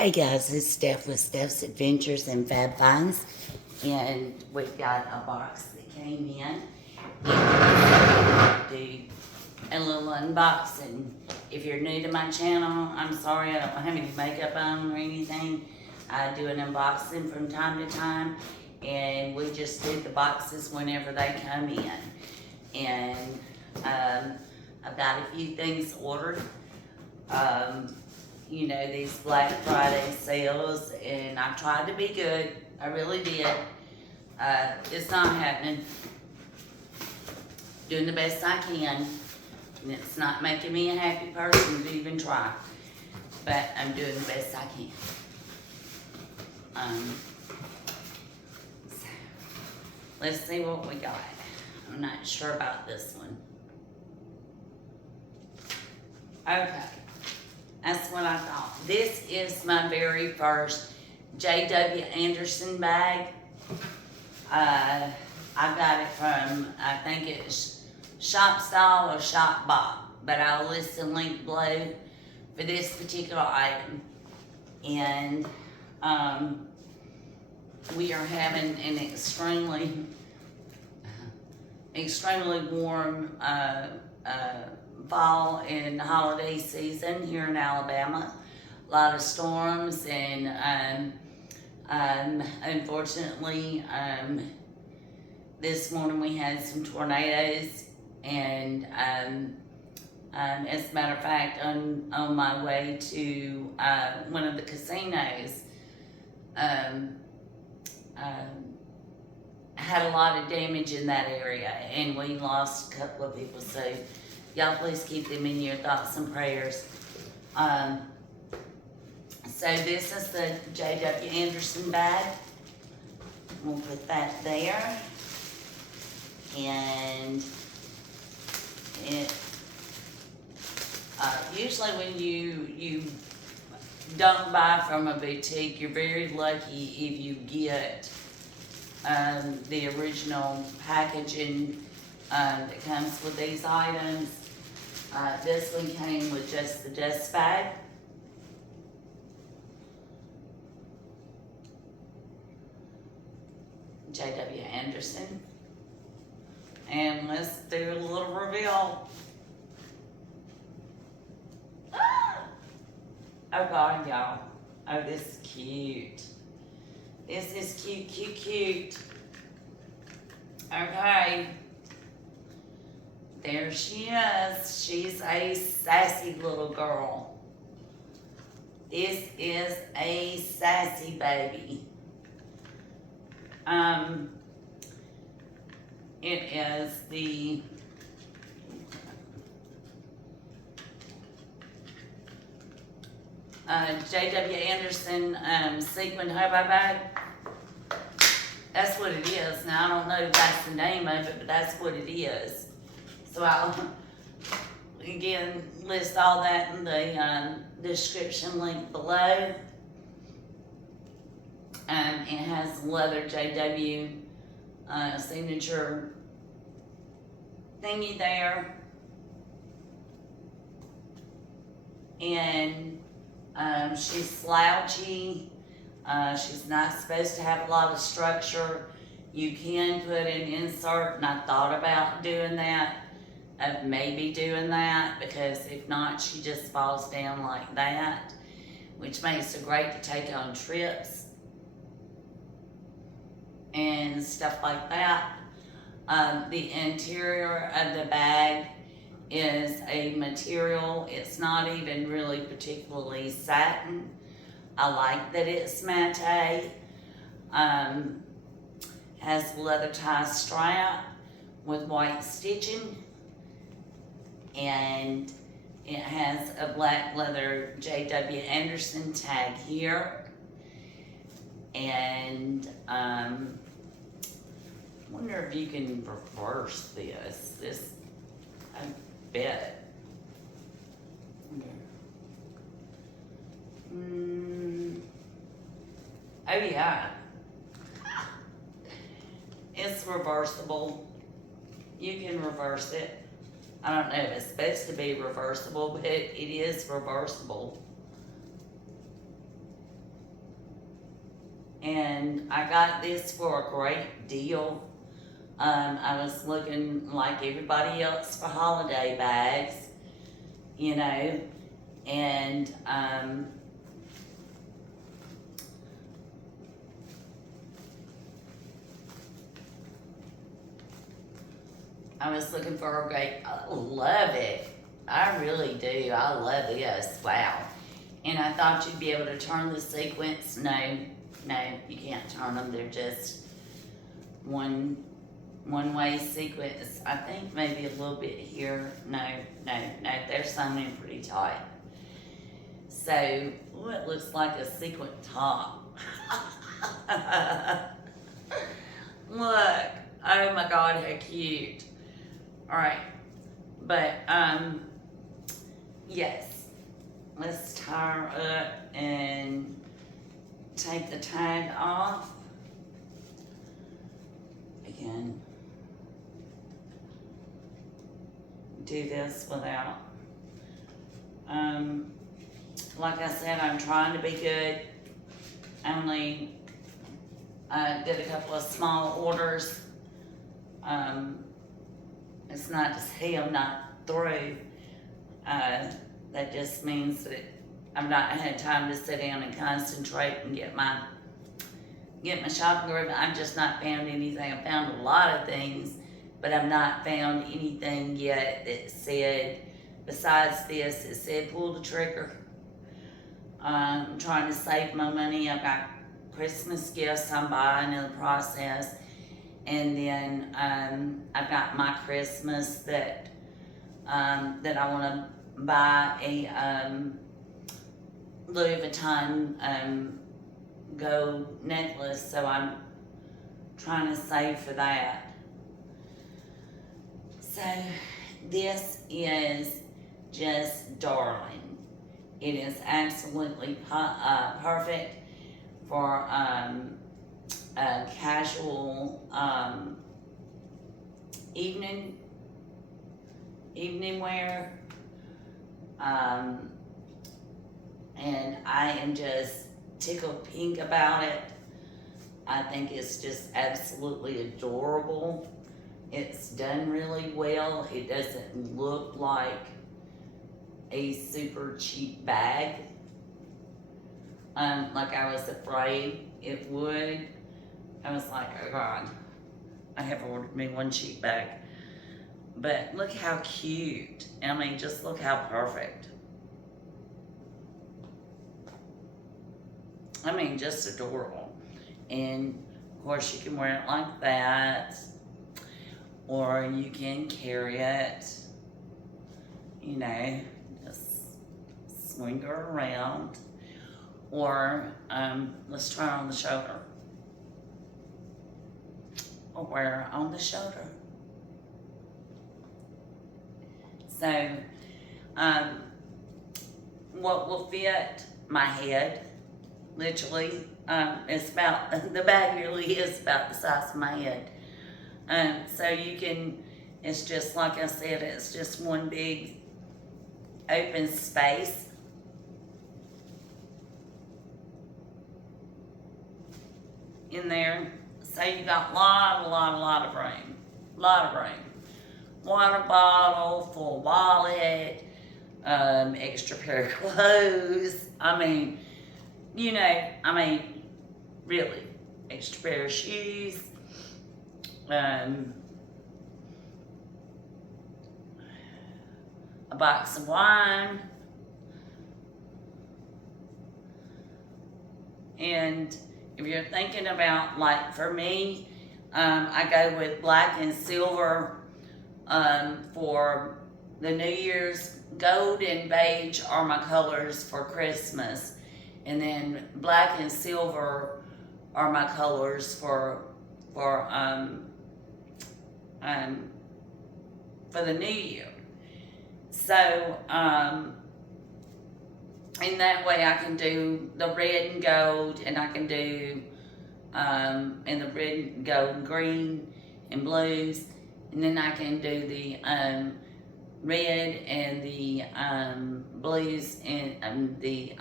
Hey guys, it's Steph with Steph's Adventures and Fab Finds, and we've got a box that came in. And do a little unboxing. If you're new to my channel, I'm sorry I don't have any makeup on or anything. I do an unboxing from time to time, and we just do the boxes whenever they come in. And I've got a few things ordered. You know, these Black Friday sales, and I tried to be good. I really did. It's not happening. Doing the best I can, and it's not making me a happy person to even try. But I'm doing the best I can. So, let's see what we got. I'm not sure about this one. Okay. That's what I thought. This is my very first J.W. Anderson bag. I got it from, I think it's Shop Style or Shop Bop, but I'll list the link below for this particular item. And we are having an extremely warm fall and holiday season here in Alabama. A lot of storms, and unfortunately this morning we had some tornadoes, and as a matter of fact, on my way to one of the casinos, had a lot of damage in that area, and we lost a couple of people, so y'all please keep them in your thoughts and prayers. So this is the J.W. Anderson bag. We'll put that there. And it usually when you don't buy from a boutique, you're very lucky if you get the original packaging that comes with these items. This one came with just the dust bag. J.W. Anderson. And let's do a little reveal. Ah! Oh God, y'all. Oh, this is cute. This is cute, cute, cute. Okay. There she is. She's a sassy little girl. This is a sassy baby. It is the J.W. Anderson Sequin-Embellished bag. That's what it is. Now, I don't know if that's the name of it, but that's what it is. So I'll, again, list all that in the description link below. It has leather J.W. Signature thingy there. And she's slouchy. She's not supposed to have a lot of structure. You can put an insert, and I thought about doing that, of maybe doing that, because if not, she just falls down like that, which makes her great to take on trips and stuff like that. The interior of the bag is a material, it's not even really particularly satin. I like that it's matte. Has leather tie strap with white stitching, and it has a black leather J.W. Anderson tag here. And I wonder if you can reverse this. I bet. Oh yeah. It's reversible. You can reverse it. I don't know if it's supposed to be reversible, but it is reversible. And I got this for a great deal. I was looking like everybody else for holiday bags, you know, and I was looking for a great, I love it. I really do. I love this. Wow. And I thought you'd be able to turn the sequins. No, you can't turn them. They're just one-way sequins. I think maybe a little bit here. No. They're sewn in pretty tight. So, it looks like a sequin top. Look. Oh my God, how cute. Alright. But, yes. Let's tie her up and take the tag off. Again, do this without, like I said, I'm trying to be good. I only did a couple of small orders. It's not to say I'm not through. That just means that I've not had time to sit down and concentrate and get my shopping groove. I've just not found anything. I found a lot of things, but I've not found anything yet that said, besides this, it said pull the trigger. I'm trying to save my money. I've got Christmas gifts I'm buying in the process. And then I've got my Christmas that I want to buy a Louis Vuitton gold necklace, so I'm trying to save for that. So this is just darling. It is absolutely perfect for casual evening wear. And I am just tickled pink about it. I think it's just absolutely adorable. It's done really well. It doesn't look like a super cheap bag. Like I was afraid it would. I was like, oh God, I have ordered me one cheap bag. But look how cute. I mean, just look how perfect. I mean, just adorable. And of course you can wear it like that, or you can carry it, you know, just swing her around, or let's try on the shoulder, or wear her on the shoulder. So, what will fit my head, literally, it's about, the bag really is about the size of my head. So you can, it's just, like I said, it's just one big open space. In there. So you got a lot of room. Water bottle, full wallet, extra pair of clothes. I mean, you know, really, extra pair of shoes. A box of wine. And if you're thinking about, like for me, I go with black and silver for the New Year's. Gold and beige are my colors for Christmas. And then black and silver are my colors for the New Year. So, in that way I can do the red and gold, and I can do, and the red and gold and green and blues, and then I can do the, red and the, blues and the,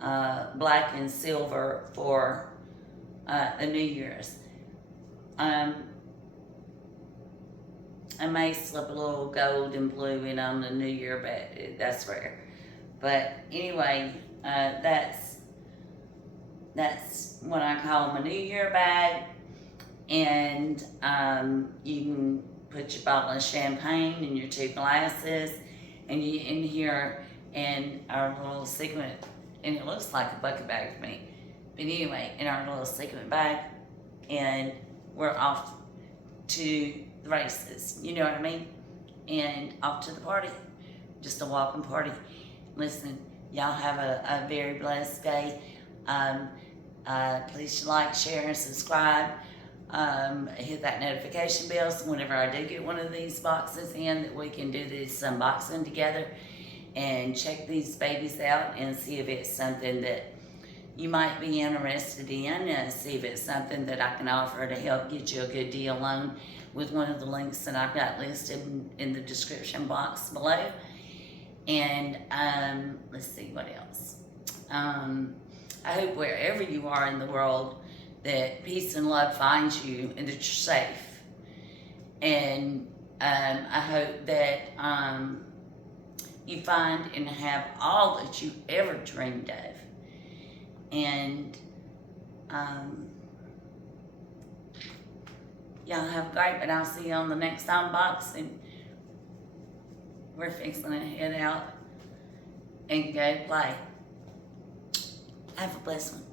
black and silver for the New Year's. I may slip a little gold and blue in on the New Year, but that's rare. But anyway, that's what I call my New Year bag. And you can put your bottle of champagne and your 2 glasses, and you in here, and our little sequin, and it looks like a bucket bag to me. But anyway, in our little sequin bag, and we're off to the races, you know what I mean? And off to the party, just a walking party. Listen, y'all have a very blessed day. Please like, share, and subscribe. Hit that notification bell so whenever I do get one of these boxes in, that we can do this unboxing together and check these babies out and see if it's something that you might be interested in, and see if it's something that I can offer to help get you a good deal on with one of the links that I've got listed in the description box below. And let's see what else. I hope wherever you are in the world that peace and love finds you and that you're safe. And I hope that you find and have all that you ever dreamed of. And y'all have a great, but I'll see you on the next unboxing. We're fixing to head out and go play. Have a blessed one.